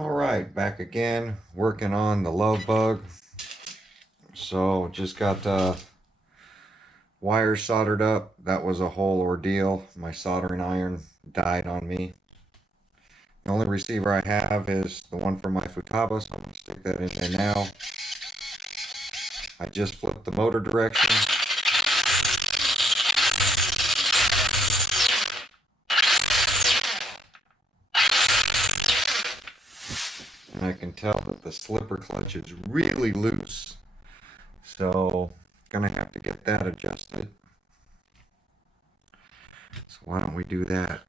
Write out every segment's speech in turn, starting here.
All right, back again, working on the love bug. So just got wires soldered up. That was a whole ordeal. My soldering iron died on me. The only receiver I have is the one from my Futaba, so I'm going to stick that in there now. I just flipped the motor direction. And I can tell that the slipper clutch is really loose. So, gonna have to get that adjusted. So why don't we do that?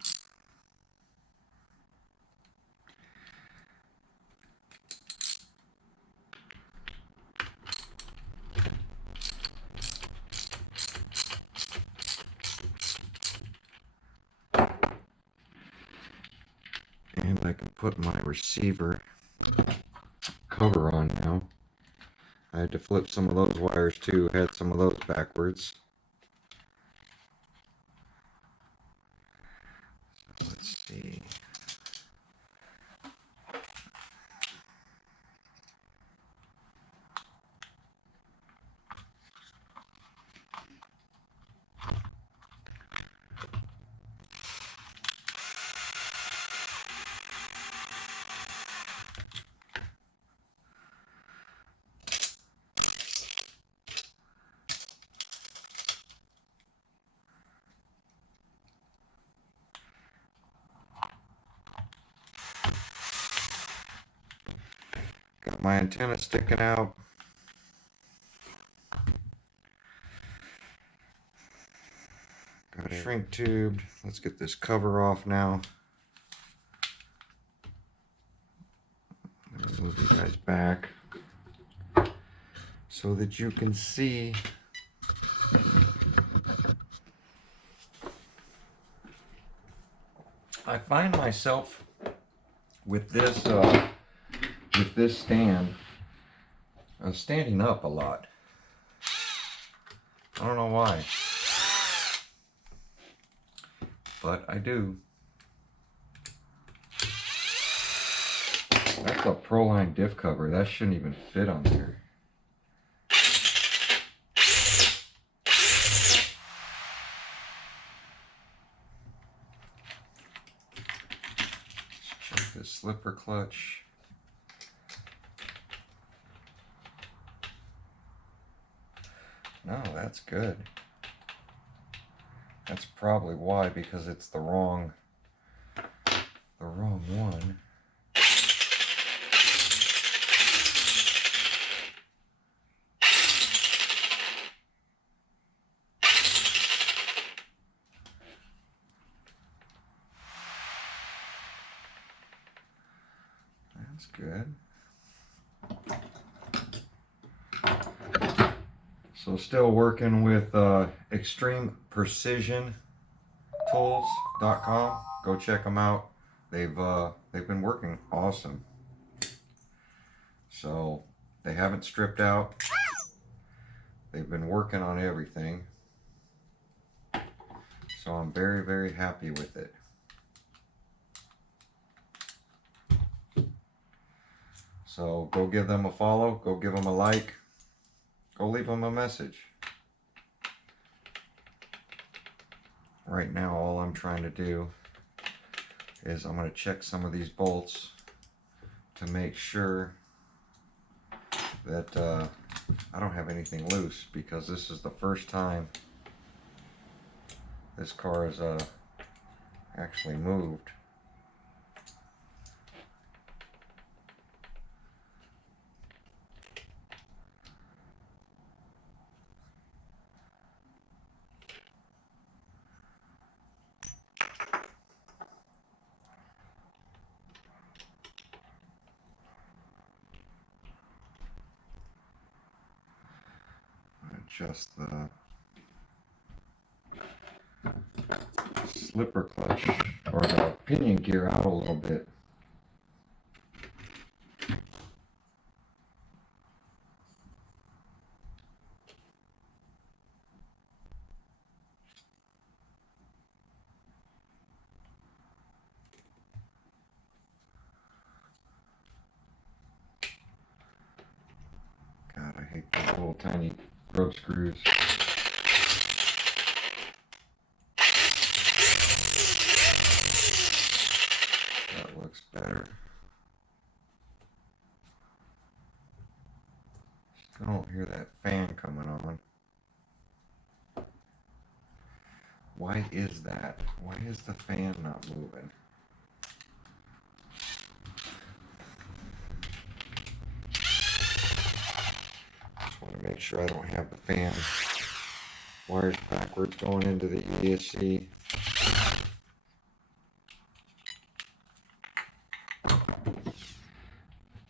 And I can put my receiver cover on now. I had to flip some of those wires too, had some of those backwards. So let's see. Got my antenna sticking out. Got it shrink tubed. Let's get this cover off now. Move you guys back so that you can see. I find myself with this stand standing up a lot. I don't know why, but I do. That's a Proline diff cover. That shouldn't even fit on there. Check this slipper clutch. No, that's good. That's probably why, because it's the wrong one. That's good. So still working with extremeprecisiontools.com. Go check them out. They've been working awesome. So they haven't stripped out. They've been working on everything. So I'm very, very happy with it. So go give them a follow, go give them a like, go leave them a message. Right now, all I'm trying to do is I'm going to check some of these bolts to make sure that I don't have anything loose, because this is the first time this car is actually moved. Adjust the slipper clutch or the pinion gear out a little bit. little tiny grub screws. That looks better. I don't hear that fan coming on. Why is that? Why is the fan not moving? Just want to make sure I don't have the fan wires backwards going into the ESC.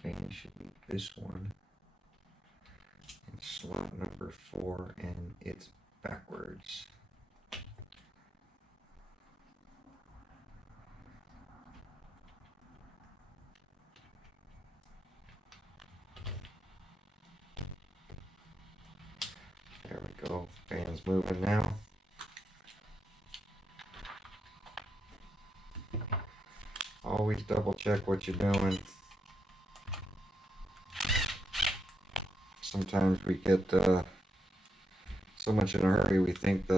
Fan should be this one. And slot number 4, and it's backwards. There we go. Fan's moving now. Always double check what you're doing. Sometimes we get so much in a hurry we think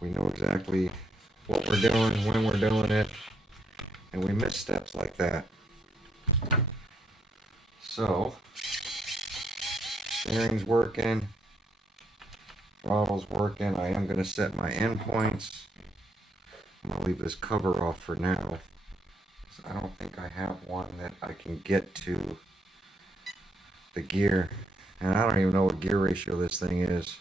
we know exactly what we're doing, when we're doing it, and we miss steps like that. So, steering's working, throttle's working. I am going to set my endpoints. I'm going to leave this cover off for now. I don't think I have one that I can get to the gear. And I don't even know what gear ratio this thing is.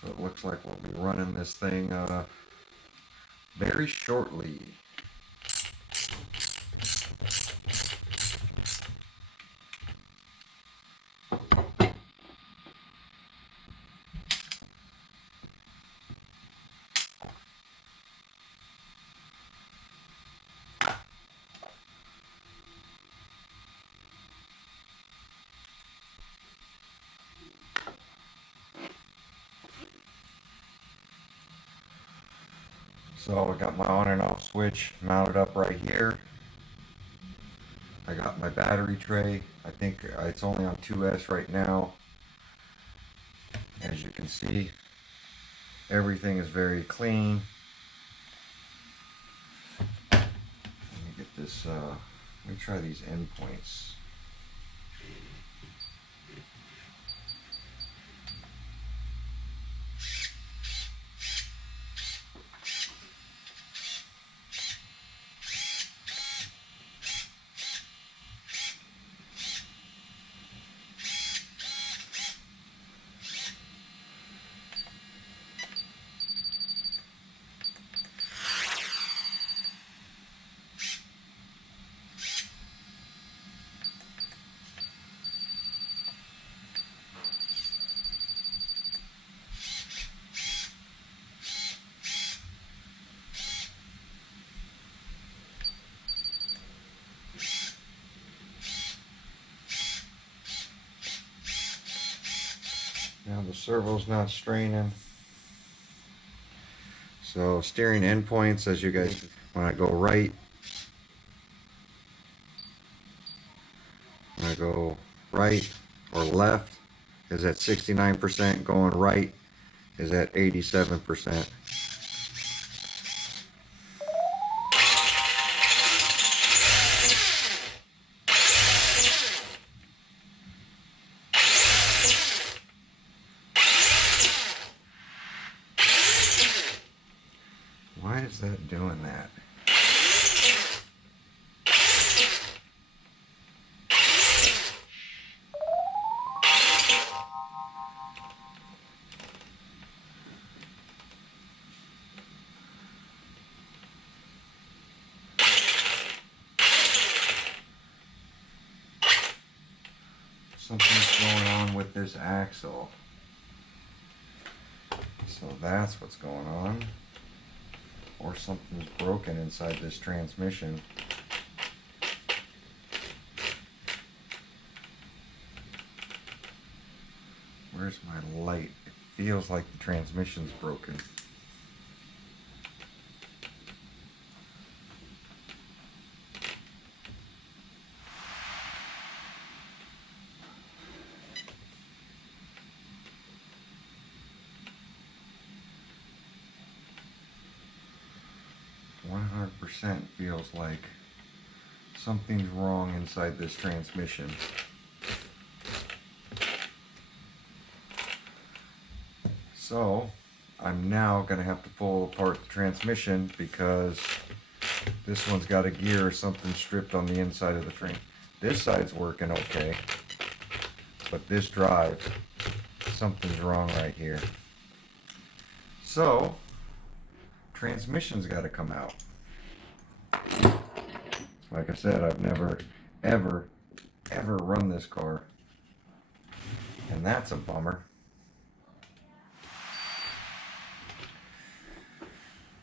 So it looks like we'll be running this thing very shortly. So I got my on and off switch mounted up right here. I got my battery tray. I think it's only on 2S right now. As you can see, everything is very clean. Let me get this, let me try these endpoints. Now the servo's not straining. So steering endpoints, as you guys, when I go right, when I go right or left is at 69%, going right is at 87%. Why is that doing that? Something's going on with this axle. So that's what's going on. Or something's broken inside this transmission. Where's my light? It feels like the transmission's broken. %, feels like something's wrong inside this transmission. So I'm now going to have to pull apart the transmission because this one's got a gear or something stripped on the inside of the frame. This side's working okay, but this drive, something's wrong right here. So transmission's got to come out. Like I said, I've never, ever run this car, and that's a bummer.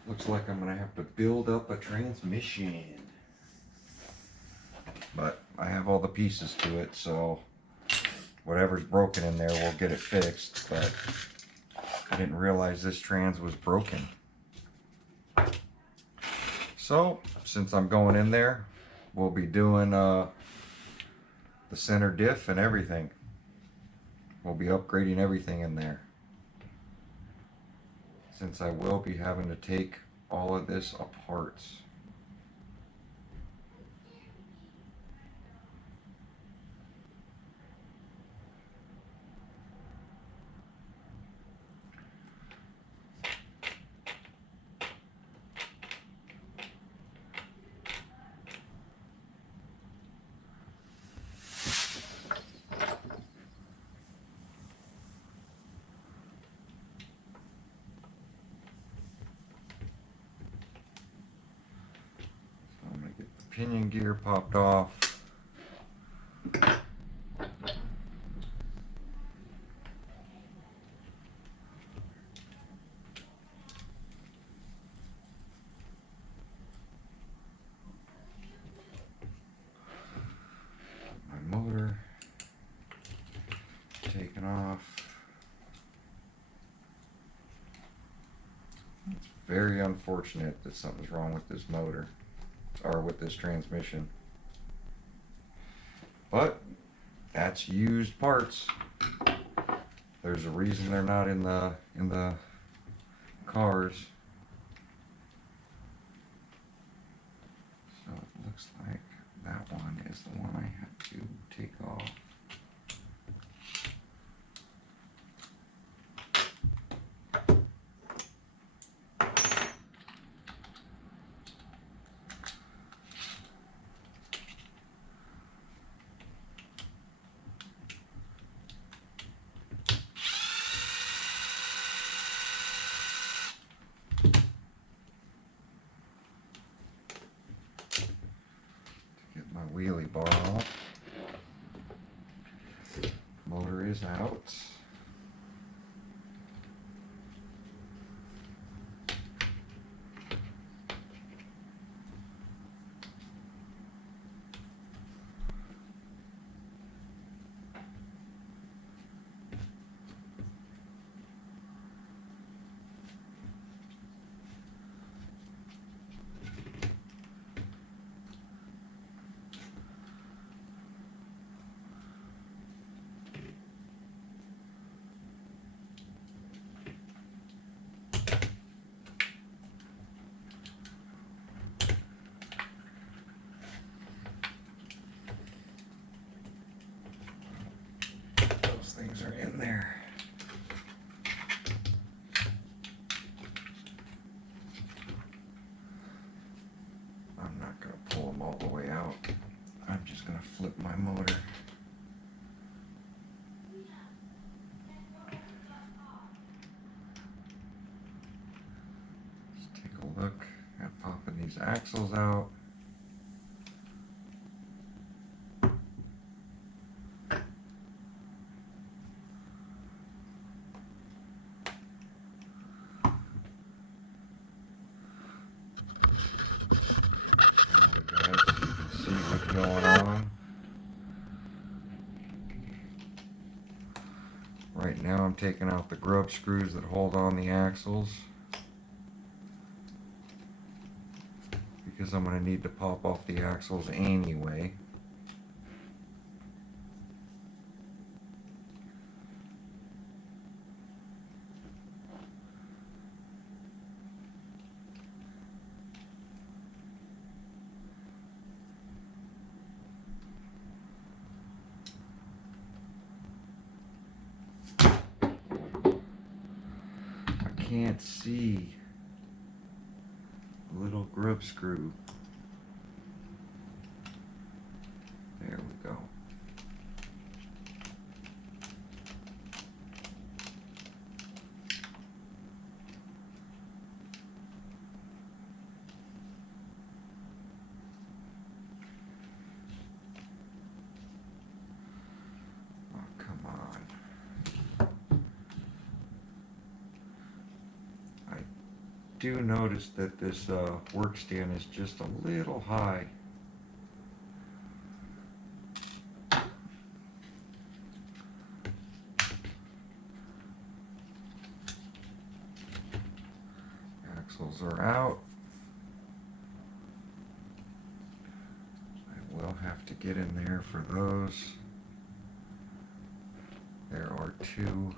Looks like I'm gonna have to build up a transmission, but I have all the pieces to it, so whatever's broken in there, we'll get it fixed. But I didn't realize this trans was broken. So since I'm going in there, we'll be doing the center diff and everything. We'll be upgrading everything in there, since I will be having to take all of this apart. Pinion gear popped off. My motor taken off. It's very unfortunate that something's wrong with this motor, or with this transmission, but that's used parts. There's a reason they're not in the cars. So it looks like that one is the one I had to take off. Wheelie bar off. Motor is out. Things are in there. I'm not going to pull them all the way out. I'm just going to flip my motor. Let's take a look at popping these axles out. Going on. Right now I'm taking out the grub screws that hold on the axles, because I'm going to need to pop off the axles anyway. Can't see the little grub screw. There we go. Oh, come on. I do notice that this work stand is just a little high. Axles are out. I will have to get in there for those. There are two.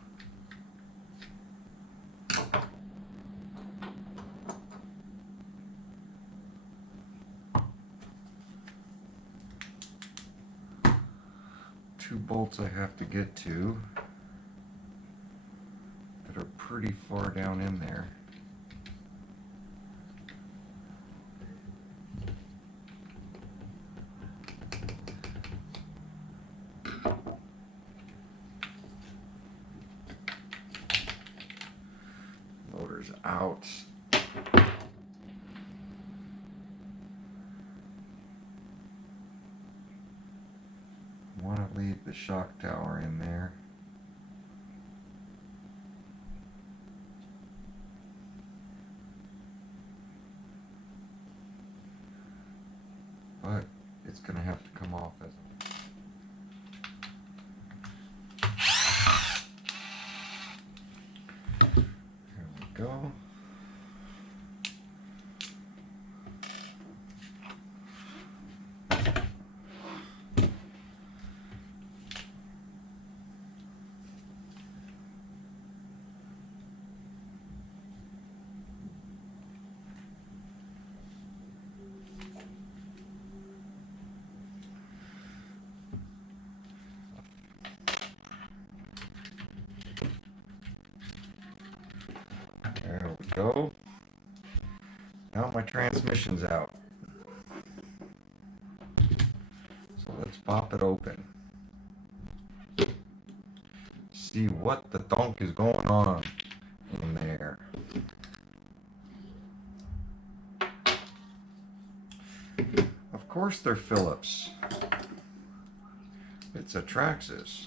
Two bolts I have to get to that are pretty far down in there. Motor's out. Want to leave the shock tower in there. But it's going to have to come off as There we go. There we go. Now my transmission's out. So let's pop it open. See what the thunk is going on in there. Of course they're Phillips. It's a Traxxas.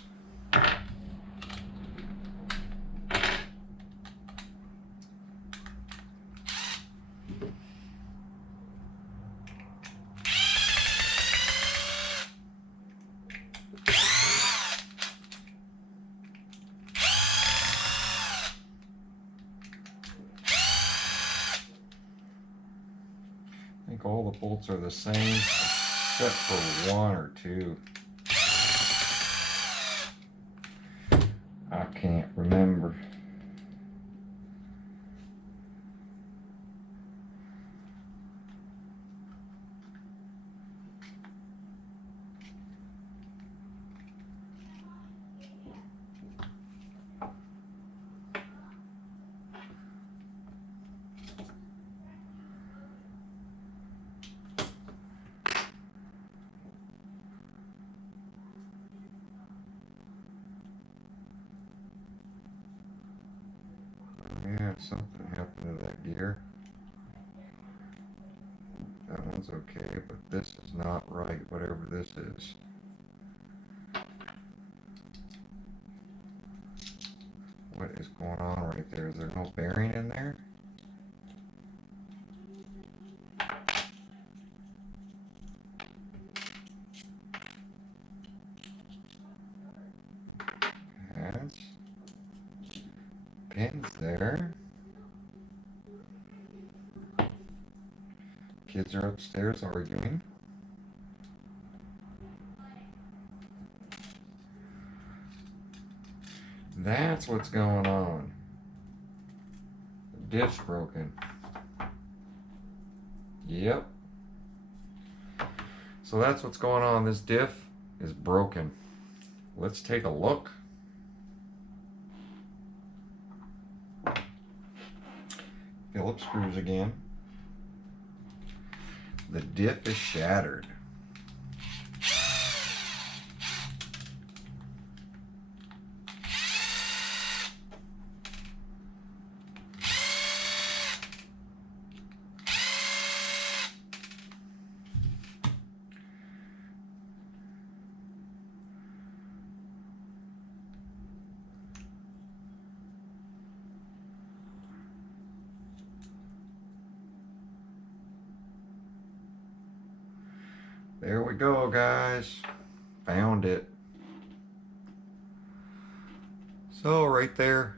I think all the bolts are the same, except for one or two. I can't remember. Yeah, something happened to that gear. That one's okay, but this is not right, whatever this is. What is going on right there? Is there no bearing in there? Pads. pins there. Kids are upstairs arguing. That's what's going on. The diff's broken. Yep. So that's what's going on. This diff is broken. Let's take a look. Phillips screws again. The diff is shattered. There we go, guys. Found it. So right there.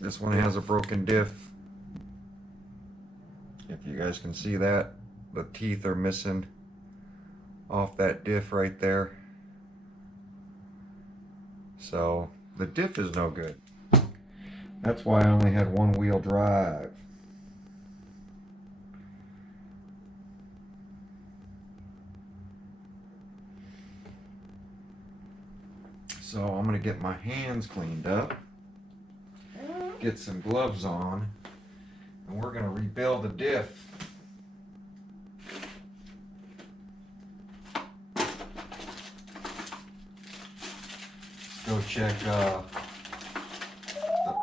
This one has a broken diff. If you guys can see that, the teeth are missing off that diff right there. So the diff is no good. That's why I only had one wheel drive. So I'm going to get my hands cleaned up, get some gloves on, and we're going to rebuild the diff. Let's go check the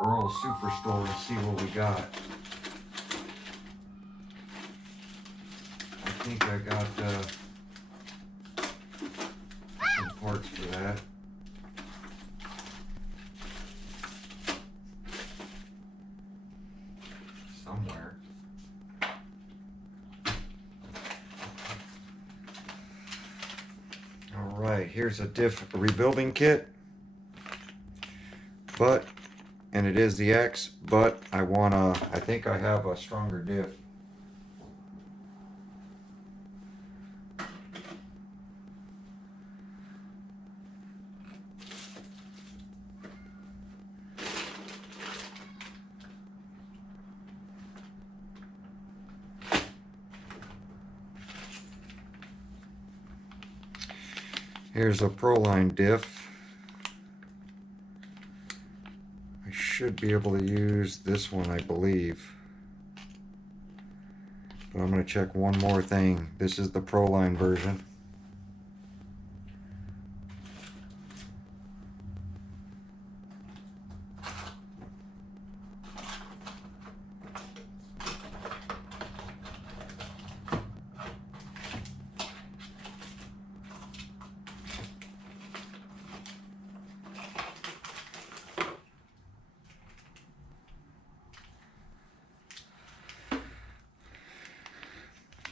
Earl Superstore and see what we got. I think I got some parts for that. Somewhere. Alright, here's a diff rebuilding kit. And it is the X, but I think I have a stronger diff. Here's a Proline diff. I should be able to use this one, I believe. But I'm going to check one more thing. This is the Proline version.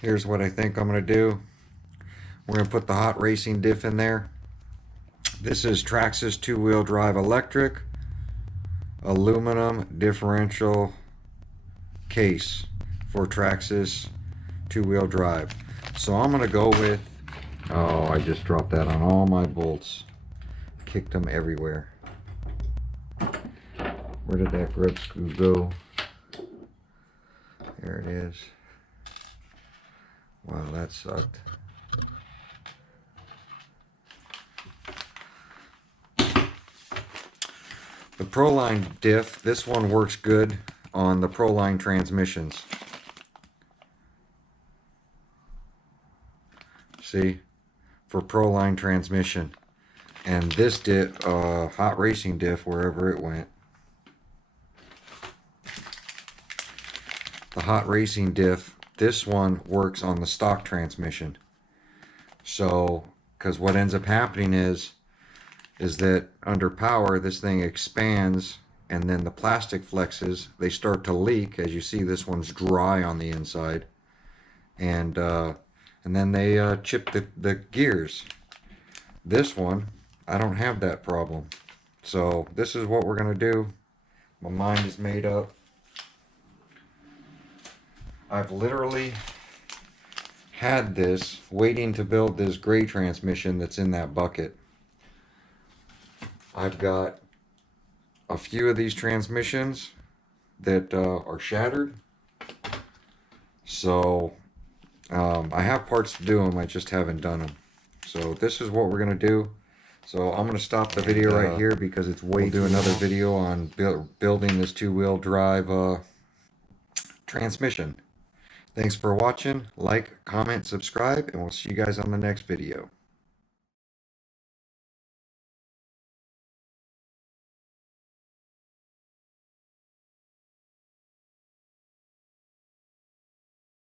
Here's what I think I'm going to do. We're going to put the hot racing diff in there. This is Traxxas 2-wheel drive electric aluminum differential case for Traxxas 2-wheel drive. So I'm going to go with, oh, I just dropped that on all my bolts. Kicked them everywhere. Where did that grip screw go? There it is. Wow, that sucked. The Proline diff, this one works good on the Proline transmissions. See? For Proline transmission. And this diff, hot racing diff, wherever it went. The hot racing diff, this one works on the stock transmission. So, because what ends up happening is that under power, this thing expands and then the plastic flexes. They start to leak. As you see, this one's dry on the inside. And and then they chip the gears. This one, I don't have that problem. So this is what we're gonna do. My mind is made up. I've literally had this waiting to build this gray transmission that's in that bucket. I've got a few of these transmissions that are shattered. So I have parts to do them, I just haven't done them. So this is what we're gonna do. So I'm gonna stop the video right here because it's way too long. We'll do another video on building this two-wheel drive transmission. Thanks for watching. Like, comment, subscribe, and we'll see you guys on the next video.